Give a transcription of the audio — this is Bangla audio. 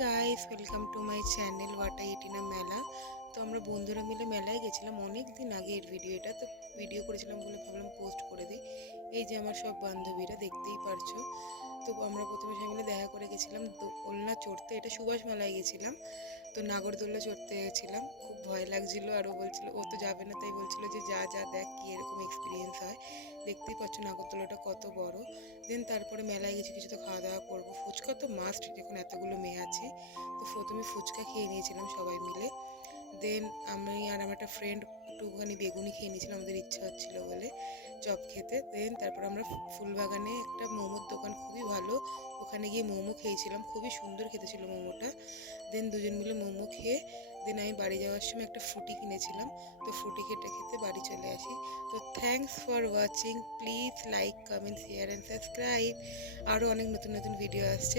Guys, welcome to my channel ওয়াটা ইটিনা মেলা। তো আমরা বন্ধুরা মিলে মেলায় গেছিলাম অনেক দিন আগে। এর ভিডিওটা তো ভিডিও করেছিলাম বলে ভাবলাম পোস্ট করে দিই। এই যে আমার সব বান্ধবীরা, দেখতেই পারছো। তো আমরা প্রথমে সবাই মিলে দেখা করে গেছিলাম দোলনা চড়তে। এটা সুভাষ মেলায় গেছিলাম। তো নাগরদোল্লা চড়তে গেছিলাম, খুব ভয় লাগছিল। আর ও বলছিল ও তো যাবে না, তাই বলছিল যে যা যা দেখ কি এরকম এক্সপিরিয়েন্স হয়। দেখতেই পাচ্ছ নাগরদোল্লাটা কত বড়। দেন তারপরে মেলায় গেছি, কিছু তো খাওয়া দাওয়া করবো। ফুচকা তো মাস্ট, যখন এতগুলো মেয়ে আছে। তো প্রথমে ফুচকা খেয়ে নিয়েছিলাম সবাই মিলে। দেন আমি আর আমার একটা ফ্রেন্ড একটুখানি বেগুনি খেয়ে নিয়েছিলাম, আমাদের ইচ্ছা হচ্ছিল বলে চপ খেতে। দেন তারপর আমরা ফুলবাগানে একটা মোমোর দোকান, খুবই ভালো, ওখানে গিয়ে মোমো খেয়েছিলাম, খুবই সুন্দর খেতে ছিল মোমোটা। দেন দুজন মিলে মোমো খেয়ে দেন আমি বাড়ি যাওয়ার সময় একটা ফ্রুটি কিনেছিলাম। তো ফ্রুটি খেতে খেতে বাড়ি চলে আসি। তো thanks for watching, please like, comment, share and subscribe. আরও অনেক নতুন নতুন ভিডিও আসছে।